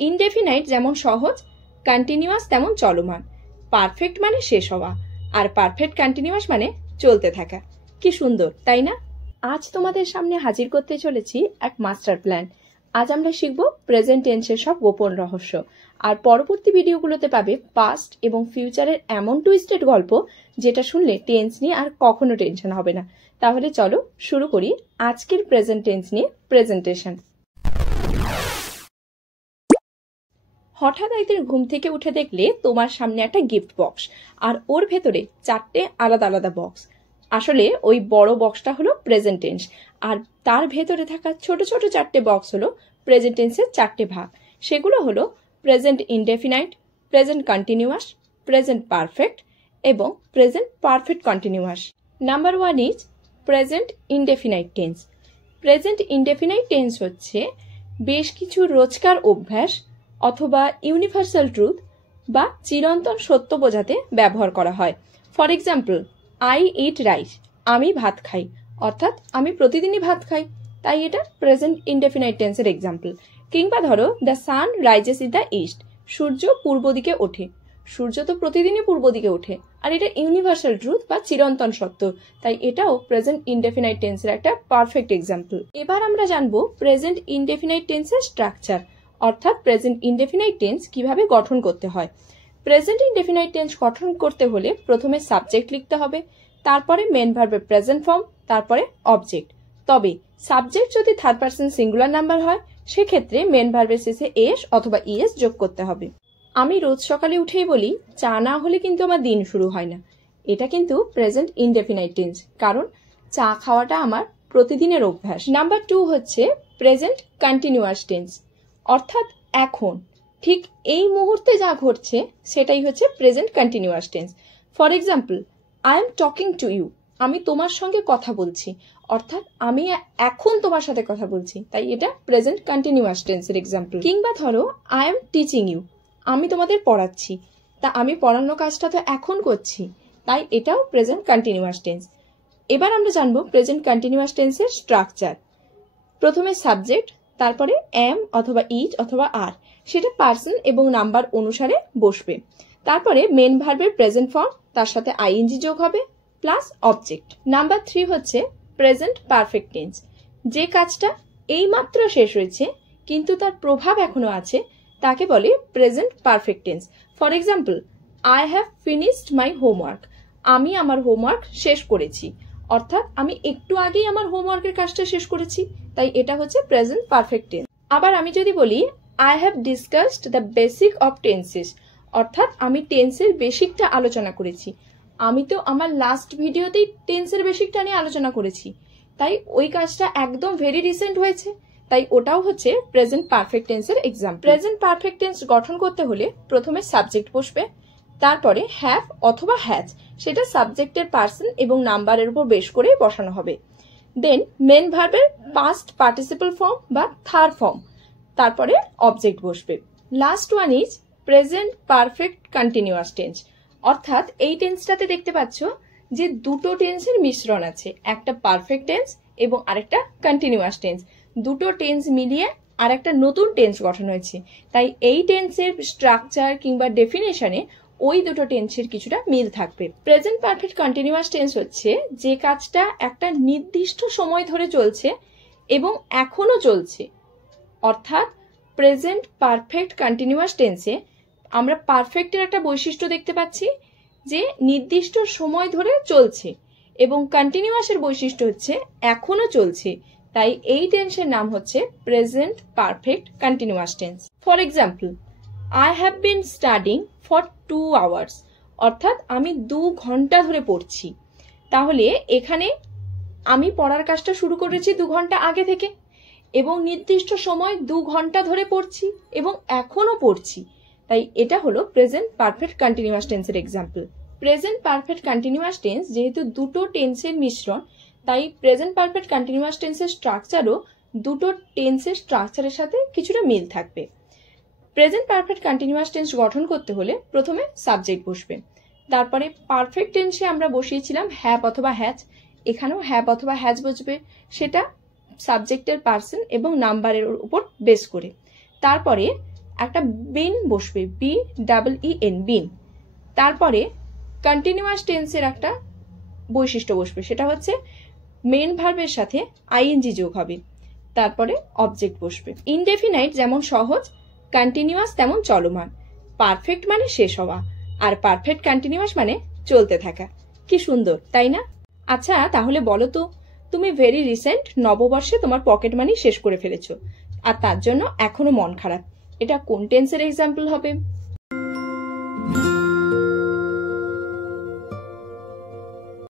Indefinite যেমন সহজ, continuous তেমন চলমান, পারফেক্ট মানে শেষ হওয়া, আর পারফেক্ট কন্টিনিউয়াস মানে চলতে থাকা। কি সুন্দর, তাই না? আজ তোমাদের সামনে হাজির করতে চলেছি এক মাস্টার প্ল্যান। আজ আমরা শিখব প্রেজেন্ট টেন্সের সব গোপন রহস্য, আর পরবর্তী ভিডিওগুলোতে পাবে পাস্ট এবং ফিউচারের এমন টুইস্টেড গল্প যেটা শুনলে টেন্স নিয়ে আর কখনো টেনশন হবে না। তাহলে চলো শুরু করি আজকের প্রেজেন্ট টেন্স নিয়ে প্রেজেন্টেশন। হঠাৎ একদিন ঘুম থেকে উঠে দেখলে তোমার সামনে একটা গিফট বক্স, আর ওর ভেতরে 4টে আলাদা আলাদা বক্স। আসলে ওই বড় বক্সটা হলো প্রেজেন্ট টেন্স, আর তার ভেতরে থাকা ছোট ছোট 4টে বক্স হলো প্রেজেন্ট টেন্সের 4টে ভাগ। সেগুলো হলো present indefinite, present continuous, present perfect এবং present perfect continuous. Number 1 is present indefinite tense. Present indefinite tense হচ্ছে বেশ কিছু রোজকার অভ্যাস অথবা ইউনিভার্সাল ট্রুথ বা চিরন্তন সত্য বোঝাতে ব্যবহার করা হয়। For example, I eat rice, আমি ভাত খাই, অর্থাৎ আমি প্রতিদিনই ভাত খাই, তাই এটা প্রেজেন্ট ইনডেফিনাইট টেন্সের এক্সাম্পল। কিংবা ধরো, the sun rises in the east, সূর্য পূর্ব দিকে ওঠে। সূর্য তো প্রতিদিনই পূর্ব দিকে ওঠে, আর এটা ইউনিভার্সাল ট্রুথ বা চিরন্তন সত্য, তাই এটাও প্রেজেন্ট ইনডেফিনাইট টেন্সের একটা পারফেক্ট এক্সাম্পল। এবার আমরা জানবো প্রেজেন্ট ইনডেফিনাইট টেন্সের স্ট্রাকচার, অর্থাৎ প্রেজেন্ট ইনডেফিনাইট টেন্স কিভাবে গঠন করতে হয়। প্রেজেন্ট ইনডেফিনাইট টেন্স গঠন করতে হলে প্রথমে সাবজেক্ট লিখতে হবে, তারপরে মেন ভার্বের প্রেজেন্ট ফর্ম, তারপরে অবজেক্ট। তবে সাবজেক্ট যদি থার্ড পারসন সিঙ্গুলার নাম্বার হয়, সেক্ষেত্রে মেন ভার্বের শেষে এস অথবা ইএস যোগ করতে হবে। আমি রোজ সকালে উঠেই বলি, চা না হলে কিন্তু আমার দিন শুরু হয় না। এটা কিন্তু প্রেজেন্ট ইনডেফিনাইট টেন্স, কারণ চা খাওয়াটা আমার প্রতিদিনের অভ্যাস। নাম্বার 2 হচ্ছে প্রেজেন্ট কন্টিনিউয়াস টেন্স, অর্থাৎ এখন ঠিক এই মুহূর্তে যা ঘটছে সেটাই হচ্ছে present continuous tense. For example, I am talking to you, আমি তোমার সঙ্গে কথা বলছি, অর্থাৎ আমি এখন তোমার সাথে কথা বলছি, তাই এটা প্রেজেন্ট কন্টিনিউয়াস টেন্সের এক্সাম্পল। কিংবা ধরো, আই এম টিচিং ইউ, আমি তোমাদের পড়াচ্ছি, তা আমি পড়ানো কাজটা তো এখন করছি, তাই এটাও প্রেজেন্ট কন্টিনিউয়াস টেন্স। এবার আমরা জানবো প্রেজেন্ট কন্টিনিউয়াস টেন্সের স্ট্রাকচার। প্রথমে সাবজেক্ট, তারপরে এম অথবা ইট অথবা আর, সেটা পার্সন এবং নাম্বার অনুসারে বসবে। তারপরে মেন ভার্বের প্রেজেন্ট ফর্ম, তার সাথে আইএনজি যোগ হবে, প্লাস অবজেক্ট। নাম্বার 3 হচ্ছে প্রেজেন্ট পারফেক্ট টেন্স, যে কাজটা এইমাত্র শেষ হয়েছে কিন্তু তার প্রভাব এখনো আছে, তাকে বলে present perfect tense. For example, I have finished my homework, আমি আমার হোমওয়ার্ক শেষ করেছি, অর্থাৎ আমি একটু আগেই আমার হোমওয়ার্কের কাজটা শেষ করেছি, তাই এটা হচ্ছে প্রেজেন্ট পারফেক্ট টেন্স। আবার আমি যদি বলি, I have discussed the basic of tenses, অর্থাৎ আমি টেন্সের বেসিকটা আলোচনা করেছি। আমি তো আমার লাস্ট ভিডিওতেই টেন্সের বেসিকটা নিয়ে আলোচনা করেছি, তাই ওই কাজটা একদম ভেরি রিসেন্ট হয়েছে, তাই ওটাও হচ্ছে প্রেজেন্ট পারফেক্ট টেন্সের এক্সাম্পল। প্রেজেন্ট পারফেক্ট টেন্স গঠন করতে হলে প্রথমে সাবজেক্ট বসবে, তারপরে হ্যাভ অথবা হ্যাজ, সেটা সাবজেক্টের পার্সন এবং নাম্বারের উপর বেশ করে বসানো হবে। দেন মেন ভার্বের পাস্ট পার্টিসিপল ফর্ম বা থার্ড ফর্ম, তারপরে অবজেক্ট বসবে। Last one is present perfect continuous tense, অর্থাৎ এই টেন্সটাতে দেখতে পাচ্ছ যে দুটো টেন্সের মিশ্রণ আছে, একটা পারফেক্ট টেন্স এবং আরেকটা কন্টিনিউয়াস টেন্স। দুটো টেন্স মিলিয়ে আর একটা নতুন টেন্স গঠন হয়েছে, তাই এই টেন্সের স্ট্রাকচার কিংবা ডেফিনেশনে ওই দুটো টেন্সের কিছুটা মিল থাকবে। প্রেজেন্ট পারফেক্ট কন্টিনিউয়াস টেন্স হচ্ছে যে কাজটা একটা নির্দিষ্ট সময় ধরে চলছে এবং এখনো চলছে, অর্থাৎ প্রেজেন্ট পারফেক্ট কন্টিনিউয়াস টেন্সে আমরা পারফেক্টের একটা বৈশিষ্ট্য দেখতে পাচ্ছি যে নির্দিষ্ট সময় ধরে চলছে, এবং কন্টিনিউয়াসের বৈশিষ্ট্য হচ্ছে এখনো চলছে, তাই এই টেন্সের নাম হচ্ছে present perfect continuous tense. For example, I have been studying for 2 hours, অর্থাৎ আমি 2 ঘন্টা ধরে পড়ছি। তাহলে এখানে আমি পড়ার কাজটা শুরু করেছি 2 ঘন্টা আগে থেকে, এবং নির্দিষ্ট সময় 2 ঘন্টা ধরে পড়ছি এবং এখনো পড়ছি, তাই এটা হলো প্রেজেন্ট পারফেক্ট কন্টিনিউয়াস টেন্সের example. Present perfect continuous tense যেহেতু দুটো টেন্সের মিশ্রণ, তাই প্রেজেন্ট পারফেক্ট কন্টিনিউয়াস টেন্সের স্ট্রাকচারও দুটো টেন্সের স্ট্রাকচারের সাথে কিছুটা মিল থাকবে। প্রেজেন্ট পারফেক্ট কন্টিনিউয়াস টেন্স গঠন করতে হলে প্রথমে সাবজেক্ট বসবে, তারপরে পারফেক্ট টেন্সে আমরা বসিয়েছিলাম হ্যাভ অথবা হ্যাজ, এখানেও হ্যাভ অথবা হ্যাজ বসবে, সেটা সাবজেক্টের পার্সন এবং নাম্বারের উপর বেস করে। তারপরে একটা বিন বসবে, BEEN, বিন। তারপরে কন্টিনিউয়াস টেন্সের একটা বৈশিষ্ট্য বসবে, সেটা হচ্ছে মেন ভার্বের সাথে আইএনজি যোগ হবে, তারপরে অবজেক্ট বসবে। ইনডেফিনাইট যেমন সহজ, কন্টিনিউয়াস তেমন চলমান, পারফেক্ট মানে শেষ হওয়া, আর পারফেক্ট কন্টিনিউয়াস মানে চলতে থাকা। কি সুন্দর, তাই না? আচ্ছা, তাহলে বলো তো, তুমি ভেরি রিসেন্ট নববর্ষে তোমার পকেট মানি শেষ করে ফেলেছো, আর তার জন্য এখনো মন খারাপ। এটা কোন টেন্সের এক্সাম্পল হবে?